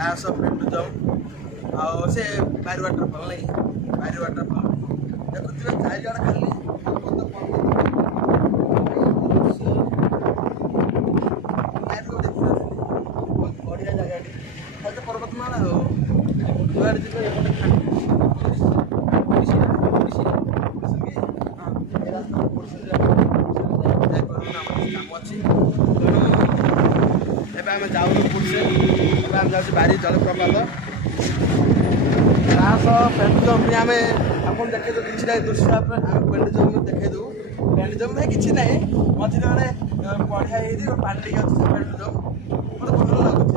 सब पेंडुलम आउ से बारी वाटरफॉल नहीं बारी वाटरफॉल देखुए चारिआड खाली बढ़िया जगह खाली पर्वतमाला हो जुआड़े जी आम जाऊँ पुरुषे आम जाऊँ बारी जलप्रपात पेंडुलम आम आपन देखे दो किसी दृश्य आम पेंडुलम देखे दू पेंडुलम ना कि ना मझे गोटे बढ़िया हो पानी टे अच्छे पेंडुलम मत भल लगुच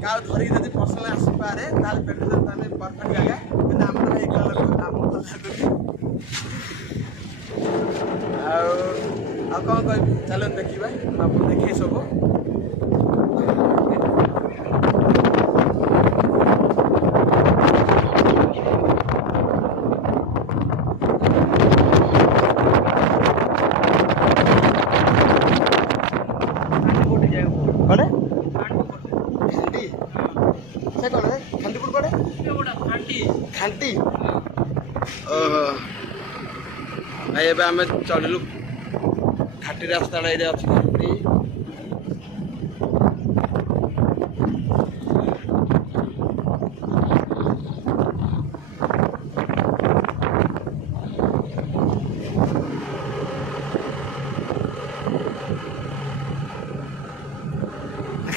क्या धरिक जब पर्सनाल आसपे ताल पेंडुलम आम परफेक्ट जगह कि आम तो एक लोक आम तो आ कौन कह चल देखा आप देखे सब कड़े खांटी से कड़े खांटीपुर कड़े खांटी ओहो भाई एबे आमे चढ़लु खाटी रास्ता ये अच्छी खाटी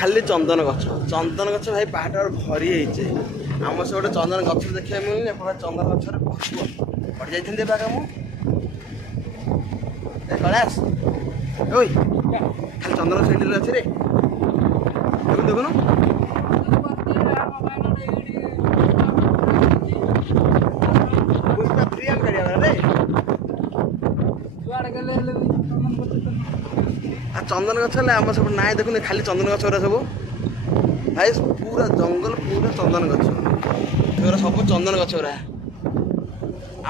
खाली चंदन गछ भाई पहाड़ भरी होइचे आम से गोटे चंदन गछ देखा मिलनी चंदन गछर पड़ जाइए बागा मु कैलाश ओई खाली चंदन सेंटर अच्छे रे देखुन पुष्पा फ्री आम काढ़िया रे चंदन गछ आम सब ना देखुन खाली चंदन गछ सब भाई पूरा जंगल पूरा चंदन गछ सब चंदन गछ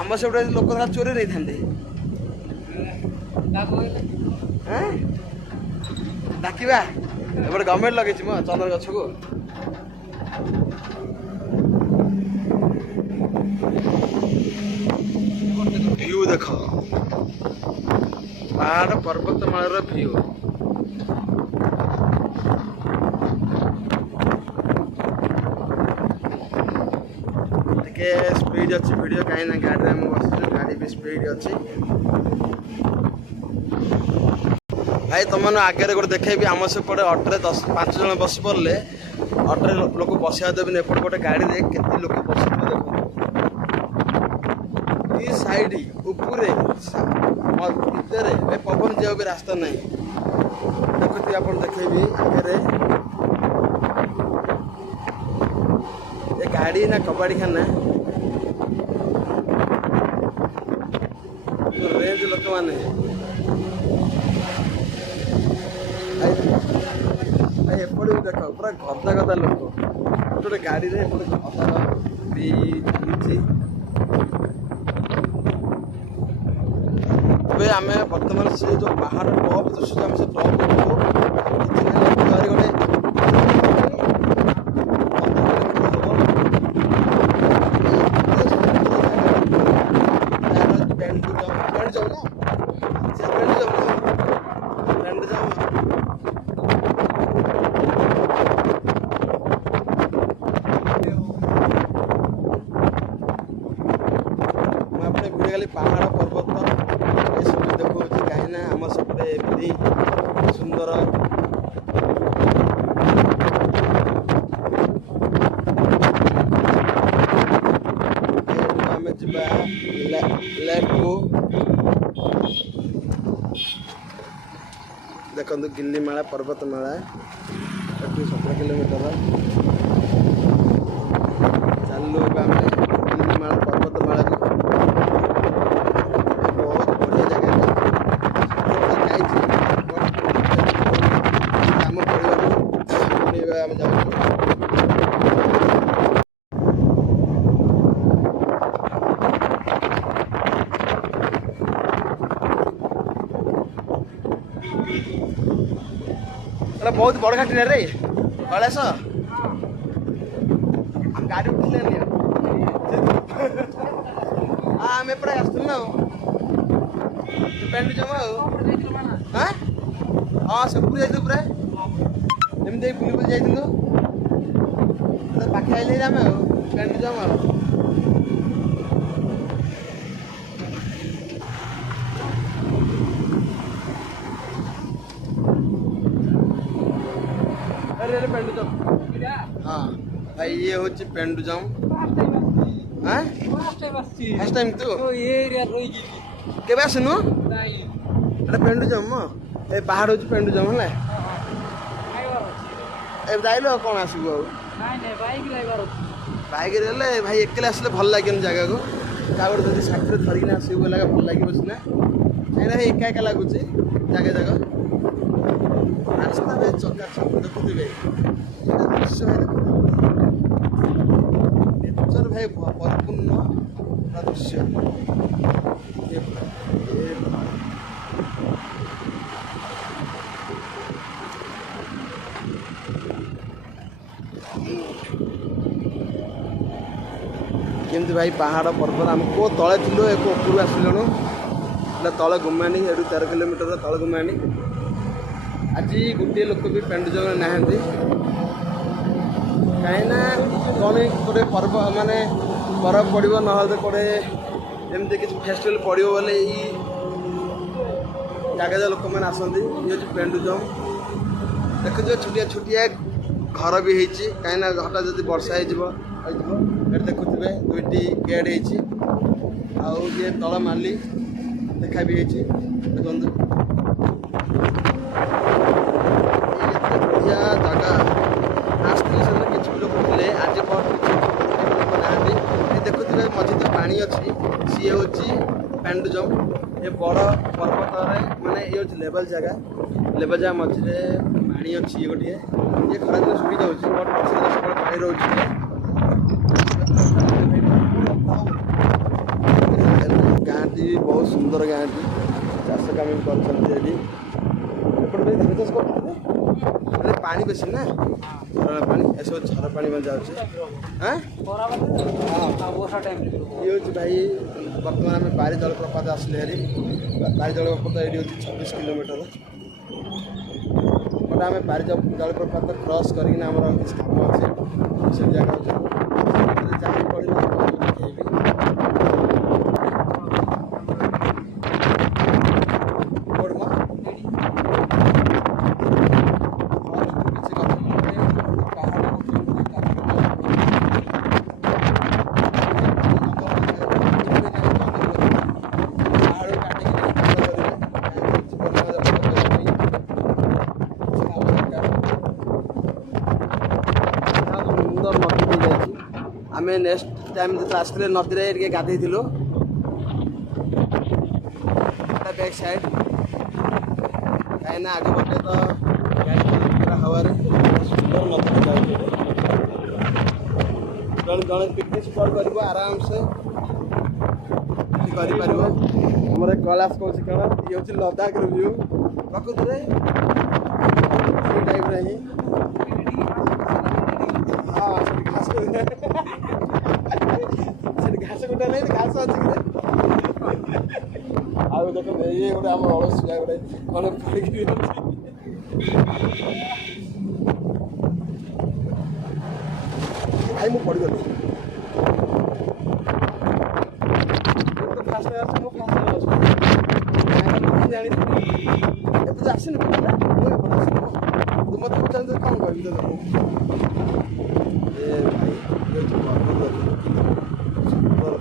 आम से लोक चोरी नहीं था डाकिबा एपटे गवर्नमेंट लगे चंदन गछ को व्यू देख पहाड़ पर्वतमाला व्यू स्पीड अच्छी वीडियो कहीं ना गाड़ी में बस गाड़ी भी स्पीड अच्छी भाई तुम आगे गोटे देखे आम से पड़े अटो 10-5 जन बस पड़े अटो लोक बसा देवे एपटे गोटे गाड़ी में केते लोक बस देखो साइड उपरे भितर पवन जाओ भी रास्ता नहीं देखते आप देखेबी आगे ये गाड़ी ना कबाड़ी खाना रेंज लोक मैंने एपटे देख पूरा गदा गदा लोक गोटे गाड़ी रे गदा आम बर्तमान से जो पहाड़ टॉप दृश्य आम से टॉप गोटे पहाड़ पर्वत ये सब देखो कहीं आम सेपटे एमती सुंदर आम जा लेक को देखो गिल्लीमाला पर्वतमाला 17 किलोमीटर चलू आम गिल्लीमाला पर्वतमाला को बहुत बड़ घाटी रे कैलाश गाड़ी उठिलेनी आम एपटे आसुन ना पेंट जमा हाँ हाँ से पूरी जाइए पूरा एमती बुली बुली जाइलु पाखे आइले आम पेंट जमा अरे पेंडुजम हाँ भाई ये हूँ पेंडुजम हाँ फर्स्ट टाइम तू के आसनु अरे पेंडुजम ए पहाड़ हूँ पेंडुजम है जाइल कौन आसबू बाइक रे भाई एकले आसले भल लगे जगह को गोटे जब साथी धरिक आसबू लगे भल लगे सीना कहीं भाई एका एका लगुच जगह जगह रास्ता भाई चका चक देखुवे दृश्य भाई नेचर भाई परिपूर्ण दृश्य केमती भाई पहाड़ पर्वत आम को तले थिलु एक उपरू आसिलुणु तले गुमानी ए 13 किलोमीटर तले गुमानी आज गोटे लोक भी पेंडुजम ना कहीं कौन गोटे पर्व माने पर्व पड़ो ना कौटे एमती किसी फेस्टिवल पड़ो बोले जगह लोक मैंने आसती ये हूँ पेंडुजम देखो छुटिया छुटिया घर भी होती कहीं हठात जब वर्षा हो देखुवे दुईटी गेट हो तल माली देखा भी देखु बढ़िया जगह आसते किसी लोग थे आज लोक ना देखुवे मझे जो पानी अच्छी सी हूँ पेंडुजम ये बड़ पर्वत माने ये हूँ लेवल जगह मझे पानी अच्छी गोटे ये खरा दिन सुखी जाऊँ बट वर्षा दिन सब पानी रोचे गाँटी बहुत सुंदर गाँटी चाष कम कर पानी बेसी ना झरना पानी ऐसे झर पानी में जाऊँचे ये हूँ भाई बर्तमान आम बारी जलप्रपात आसले हेरी बारी जलप्रपात ये हूँ 26 किलोमीटर बट आम बारी जलप्रपात क्रॉस करना काम अच्छे से जगह जाके पड़े आम नेक्स्ट टाइम जो आसते नदी में गाधे बैक साइड कहीं आगे पटे तो गाड़ी पूरा हवा सुंदर नदी जाऊँगे जड़े पिकनिक स्पॉट कर आराम से कर कैलाश कौन ये हूँ लद्दाख व्यू प्रकृत टाइप ही हाँ घास गोटा नहीं घास अच्छी आउ देख ये गोटे आम अलसिया गोटे मैंने पड़ी भाई मुझे पड़गली फास्ट जानी आसनी मत पचार कौन कह सुंदर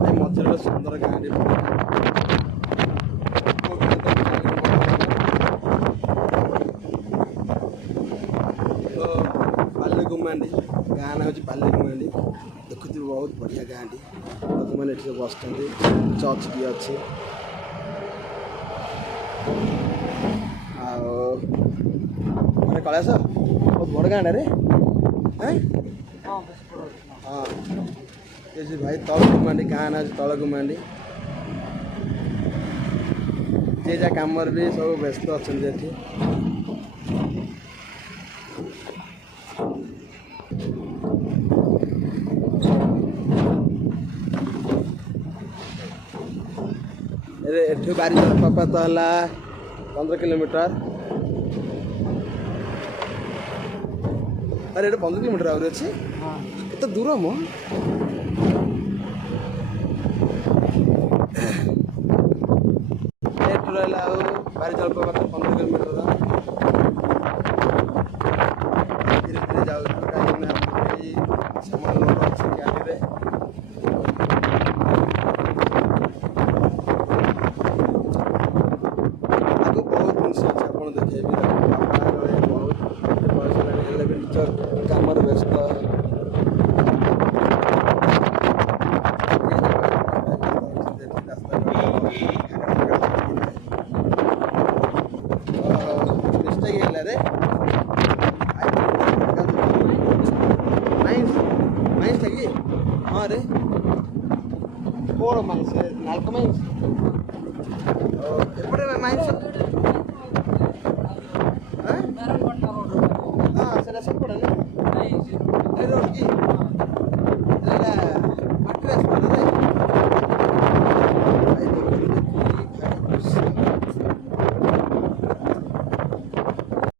पहाड़ मझे सुंदर गाँव गुमांडी गाँ ना हूँ पाले गुमांडी देखुए बहुत बढ़िया गाँटी लोक मैंने बसते चर्च भी अच्छे ଆଉ ମାନେ କୈଳାସ ବହୁତ ବଡ଼ ଗାଁଟା ରେ ହଁ ସେ ଭାଇ ତଳକୁ ମାଣ୍ଡି ଗାଁ ନା ଅଛି ତଳକୁ ମାଣ୍ଡି ଯିଏ ଯାହା କାମରେ ବି ସବୁ ବ୍ୟସ୍ତ ଅଛନ୍ତି ଏଠି। ଏଠୁ ବାରି ଜଳପ୍ରପାତ ହେଲା 15 କିଲୋମିଟର। ଆରେ ଏଠି 15 କିଲୋମିଟର ଆହୁରି ଅଛି ଏତେ ଦୂର ମ ଏଠୁ ରହିଲା ଆଉ ବାରି ଜଳପ୍ରପାତ 15 କିଲୋମିଟର। ଧୀରେ ଧୀରେ ଯାଉଛୁ କାହିଁକିନା ଏଇ ସାମାନ ଲୋଡ଼ ଅଛି ଗାଡ଼ିରେ। ଆଗକୁ ବହୁତ ଜିନିଷ ଅଛି ଆପଣ ଦେଖେଇବି। ବହୁତ ବୟସ ହେଲାଣି ହେଲେ ବି ନିଜ କାମରେ ବ୍ୟସ୍ତ। ମିଷ୍ଟେକ୍ ହେଇଗଲା ରେ ମାଇନ୍ସଟା କି ହଁ ରେ କ'ଣ ମାଇନ୍ସ ନାଲକ ମାଇନ୍ସ ଏପଟେ ମାଇନ୍ସ